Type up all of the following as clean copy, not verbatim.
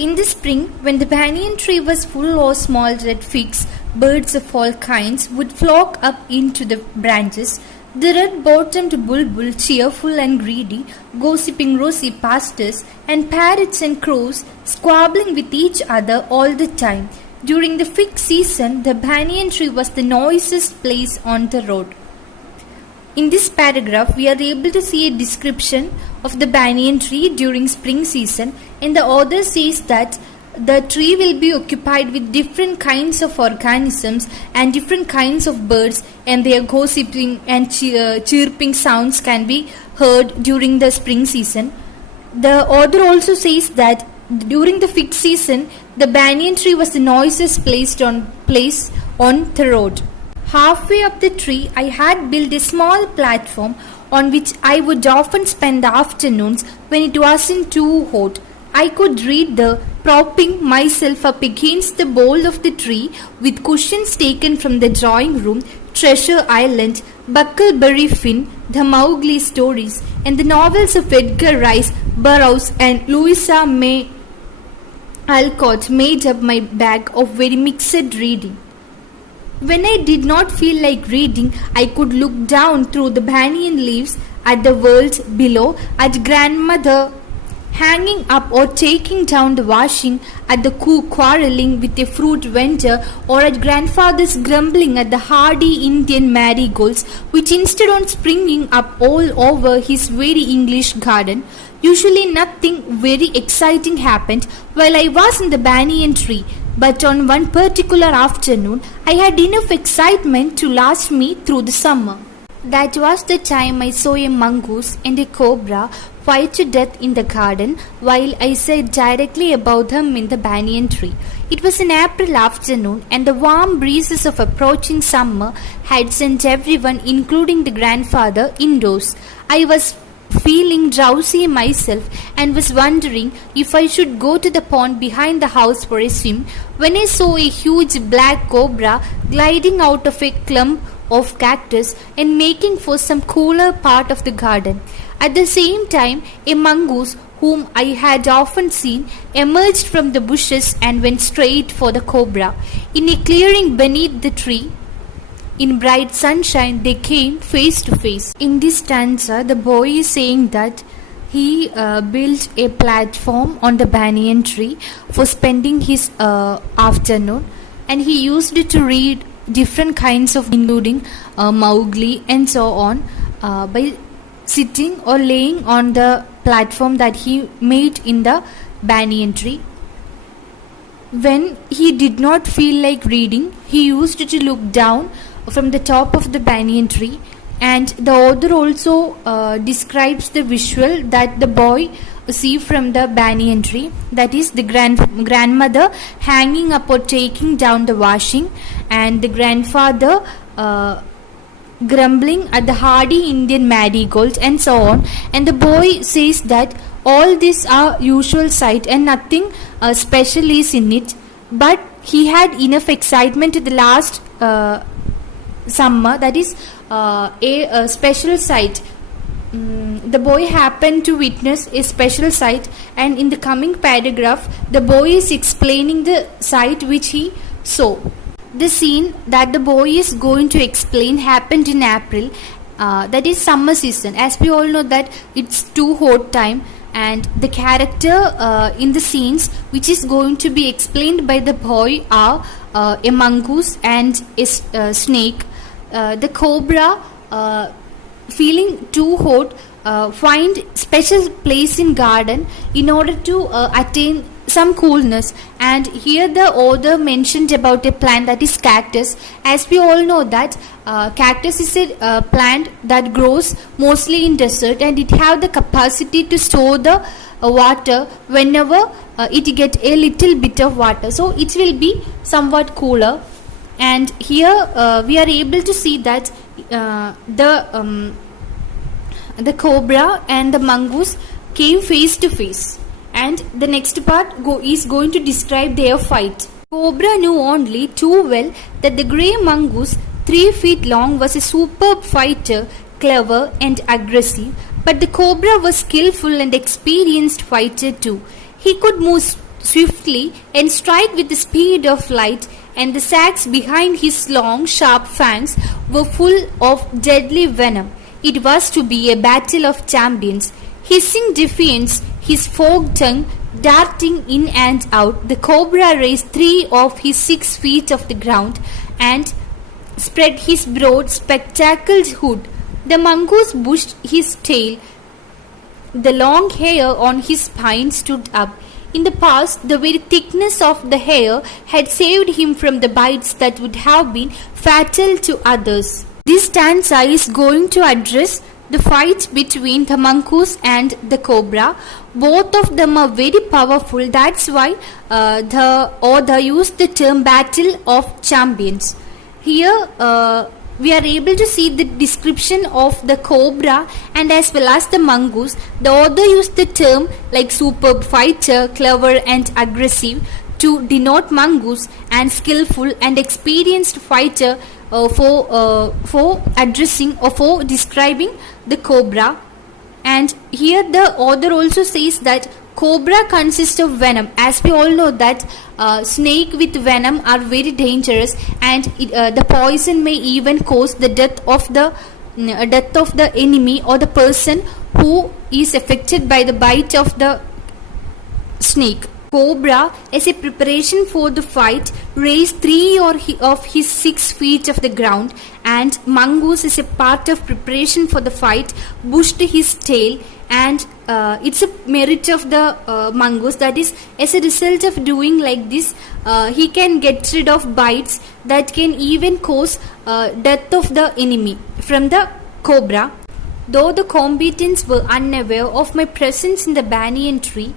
In the spring, when the banyan tree was full of small red figs, birds of all kinds would flock up into the branches. The red-bottomed bulbul, cheerful and greedy, gossiping rosy pastures, and parrots and crows squabbling with each other all the time. During the fig season, the banyan tree was the noisiest place on the road. In this paragraph, we are able to see a description of the banyan tree during spring season, and the author says that the tree will be occupied with different kinds of organisms and different kinds of birds, and their gossiping and chirping sounds can be heard during the spring season. The author also says that during the fig season, the banyan tree was the noisiest place on the road. Halfway up the tree, I had built a small platform on which I would often spend the afternoons when it wasn't too hot. I could read there, propping myself up against the bole of the tree with cushions taken from the drawing room, Treasure Island, Buckleberry Finn, the Mowgli stories, and the novels of Edgar Rice Burroughs and Louisa May Alcott made up my bag of very mixed reading. When I did not feel like reading, I could look down through the banyan leaves at the world below, at grandmother hanging up or taking down the washing, at the cook quarrelling with a fruit vendor, or at grandfather's grumbling at the hardy Indian marigolds, which instead of springing up all over his very English garden. Usually nothing very exciting happened while I was in the banyan tree. But on one particular afternoon, I had enough excitement to last me through the summer. That was the time I saw a mongoose and a cobra fight to death in the garden while I sat directly above them in the banyan tree. It was an April afternoon, and the warm breezes of approaching summer had sent everyone, including the grandfather, indoors. I was feeling drowsy myself and was wondering if I should go to the pond behind the house for a swim when I saw a huge black cobra gliding out of a clump of cactus and making for some cooler part of the garden. At the same time, a mongoose whom I had often seen emerged from the bushes and went straight for the cobra. In a clearing beneath the tree, in bright sunshine, they came face to face. In this stanza, the boy is saying that he built a platform on the banyan tree for spending his afternoon, and he used it to read different kinds of, including Mowgli and so on, by sitting or laying on the platform that he made in the banyan tree. When he did not feel like reading, he used to look down from the top of the banyan tree, and the author also describes the visual that the boy see from the banyan tree, that is the grandmother hanging up or taking down the washing, and the grandfather grumbling at the hardy Indian marigold and so on. And the boy says that all these are usual sight and nothing special is in it, but he had enough excitement to the last summer, that is a special sight. The boy happened to witness a special sight, and in the coming paragraph the boy is explaining the sight which he saw. The scene that the boy is going to explain happened in April, that is summer season. As we all know that it's too hot time, and the character in the scenes which is going to be explained by the boy are a mongoose and a snake. The cobra, feeling too hot, find special place in garden in order to attain some coolness. And here the author mentioned about a plant that is cactus. As we all know that cactus is a plant that grows mostly in desert, and it have the capacity to store the water whenever it get a little bit of water, so it will be somewhat cooler. And here we are able to see that the cobra and the mongoose came face to face, and the next part is going to describe their fight. Cobra knew only too well that the grey mongoose, 3 feet long, was a superb fighter, clever and aggressive, but the cobra was skillful and experienced fighter too. He could move swiftly and strike with the speed of light, and the sacs behind his long, sharp fangs were full of deadly venom. It was to be a battle of champions. Hissing defiance, his forked tongue darting in and out, the cobra raised 3 of his 6 feet off the ground and spread his broad, spectacled hood. The mongoose bushed his tail. The long hair on his spine stood up. In the past, the very thickness of the hair had saved him from the bites that would have been fatal to others. This stanza is going to address the fight between the mongoose and the cobra. Both of them are very powerful. That's why the author used the term battle of champions. Here we are able to see the description of the cobra and as well as the mongoose. The author used the term like superb fighter, clever and aggressive to denote mongoose, and skillful and experienced fighter for addressing or for describing the cobra. And here the author also says that cobra consists of venom. As we all know that snake with venom are very dangerous, and the poison may even cause the death of the enemy or the person who is affected by the bite of the snake. Cobra, as a preparation for the fight, raised 3 of his 6 feet off the ground, and mongoose, as a part of preparation for the fight, bushed his tail. And it's a merit of the mongoose, that is, as a result of doing like this, he can get rid of bites that can even cause death of the enemy from the cobra. Though the combatants were unaware of my presence in the banyan tree,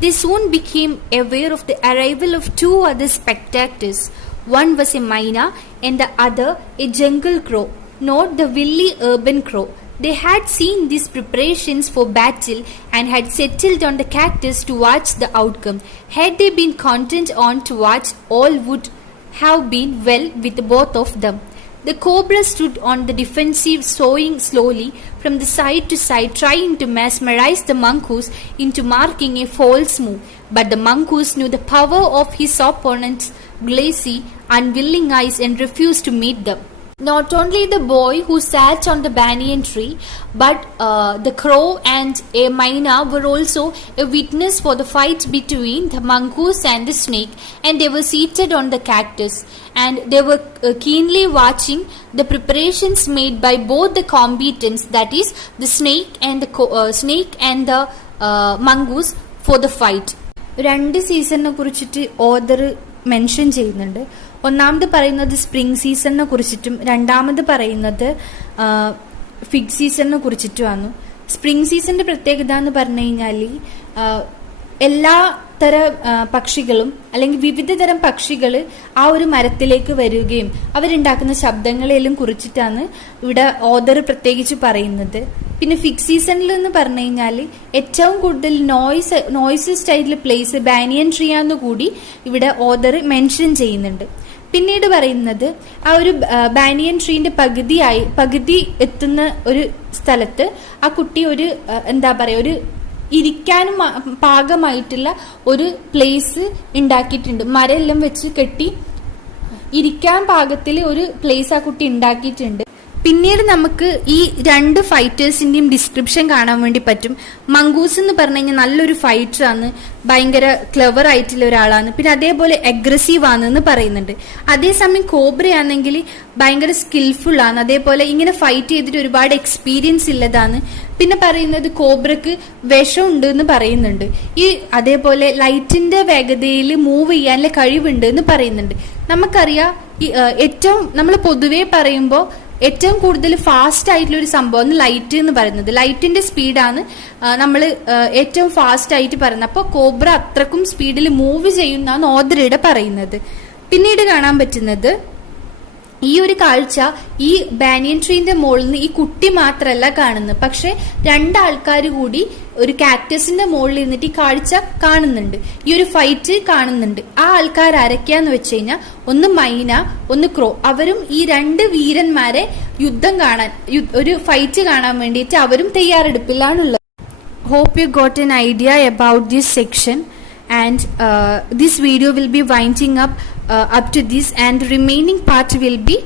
they soon became aware of the arrival of 2 other spectators. One was a myna and the other a jungle crow, not the willy urban crow. They had seen these preparations for battle and had settled on the cactus to watch the outcome. Had they been content on to watch, all would have been well with both of them. The cobra stood on the defensive, soaring slowly from the side to side, trying to mesmerize the mongoose into marking a false move. But the mongoose knew the power of his opponent's glassy, unwilling eyes and refused to meet them. Not only the boy who sat on the banyan tree, but the crow and a myna were also a witness for the fight between the mongoose and the snake, and they were seated on the cactus, and they were keenly watching the preparations made by both the combatants, that is, the snake and the mongoose, for the fight. 2 സീസണിനെ കുറിച്ചിട്ട് author mention ചെയ്യുന്നുണ്ട്. ഒന്നാമത് പറയുന്നത് spring സീസണിനെ കുറിച്ചിട്ടും രണ്ടാമത് പറയുന്നത് fig സീസണിനെ കുറിച്ചിട്ടുമാണ്. Spring സീസണിന്റെ പ്രത്യേകത എന്ന് പറഞ്ഞു കഴിഞ്ഞാൽ എല്ലാ തരം പക്ഷികളും അല്ലെങ്കിൽ വിവിധ തരം പക്ഷികൾ ആ ഒരു മരത്തിലേക്ക് വരികയും അവരുണ്ടാക്കുന്ന ശബ്ദങ്ങളെല്ലാം കുറിച്ചിട്ടാണ് ഇവിടെ ഓഥർ പ്രത്യേകിച്ച് പറയുന്നത്. പിന്നെ ഫിഗ് സീസണിൽ എന്ന് പറഞ്ഞു കഴിഞ്ഞാൽ ഏറ്റവും കൂടുതൽ നോയ്സസ് ആയിട്ടുള്ള പ്ലേസ് ബാനിയൻ ട്രീ ആണെന്ന് കൂടി ഇവിടെ ഓഥർ മെൻഷൻ ചെയ്യുന്നുണ്ട്. പിന്നീട് പറയുന്നത് ആ ഒരു ബാനിയൻ ട്രീന്റെ പകുതി എത്തുന്ന ഒരു സ്ഥലത്ത് ആ കുട്ടി ഒരു ഒരു ഇരിക്കാനും പാകമായിട്ടുള്ള ഒരു പ്ലേസ് ഉണ്ടാക്കിയിട്ടുണ്ട്. മരമെല്ലാം വെച്ച് കെട്ടി ഇരിക്കാൻ പാകത്തിൽ ഒരു പ്ലേസ് ആ കുട്ടി ഉണ്ടാക്കിയിട്ടുണ്ട്. പിന്നീട് നമുക്ക് ഈ 2 ഫൈറ്റേഴ്സിന്റെയും ഡിസ്ക്രിപ്ഷൻ കാണാൻ വേണ്ടി പറ്റും. മംഗൂസ് എന്ന് പറഞ്ഞു കഴിഞ്ഞാൽ നല്ലൊരു ഫൈറ്ററാണ്, ഭയങ്കര ക്ലെവർ ആയിട്ടുള്ള ഒരാളാണ്, പിന്നെ അതേപോലെ അഗ്രസീവ് ആണെന്ന് പറയുന്നുണ്ട്. അതേസമയം കോബ്രയാണെങ്കിൽ ഭയങ്കര സ്കിൽഫുൾ ആണ്, അതേപോലെ ഇങ്ങനെ ഫൈറ്റ് ചെയ്തിട്ട് ഒരുപാട് എക്സ്പീരിയൻസ് ഉള്ളതാണ്. പിന്നെ പറയുന്നത് കോബ്രക്ക് വിഷം ഉണ്ട് എന്ന് പറയുന്നുണ്ട്. അതേപോലെ ലൈറ്റിന്റെ വേഗതയിൽ മൂവ് ചെയ്യാനുള്ള കഴിവുണ്ട് എന്ന് പറയുന്നുണ്ട്. നമുക്കറിയാം ഏറ്റവും നമ്മൾ പൊതുവെ പറയുമ്പോൾ ഏറ്റവും കൂടുതൽ ഫാസ്റ്റ് ആയിട്ടുള്ള ഒരു സംഭവമാണ് ലൈറ്റ് എന്ന് പറയുന്നത്. ലൈറ്റിന്റെ സ്പീഡാണ് നമ്മൾ ഏറ്റവും ഫാസ്റ്റ് ആയിട്ട് പറയുന്നത്. അപ്പോൾ കോബ്ര അത്രക്കും സ്പീഡിൽ മൂവ് ചെയ്യുന്നതാണ് ഓഥറുടെ പറയുന്നത്. പിന്നീട് കാണാൻ പറ്റുന്നത് ഈ ഒരു കാഴ്ച ഈ ബാനിയൻ ട്രീന്റെ മുകളിൽ നിന്ന് ഈ കുട്ടി മാത്രമല്ല കാണുന്നത്, പക്ഷെ 2 ആൾക്കാർ കൂടി ഒരു കാക്ടസിന്റെ മുകളിൽ ഇരുന്നിട്ട് ഈ കാഴ്ച കാണുന്നുണ്ട്, ഈ ഒരു ഫൈറ്റ് കാണുന്നുണ്ട്. ആ ആൾക്കാർ ആരൊക്കെയാന്ന് വെച്ച് കഴിഞ്ഞാൽ ഒന്ന് മൈന, ഒന്ന് ക്രോ. അവരും ഈ 2 വീരന്മാരെ യുദ്ധം കാണാൻ, ഒരു ഫൈറ്റ് കാണാൻ വേണ്ടിയിട്ട് അവരും തയ്യാറെടുപ്പിലാണുള്ളത്. Hope you got an idea about this section, and this video will be winding up to this, and the remaining part will be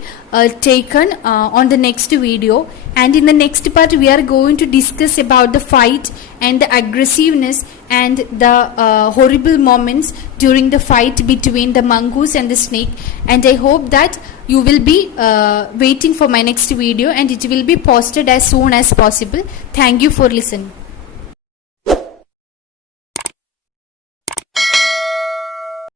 taken on the next video. And in the next part we are going to discuss about the fight and the aggressiveness and the horrible moments during the fight between the mongoose and the snake. And I hope that you will be waiting for my next video, and it will be posted as soon as possible. Thank you for listening.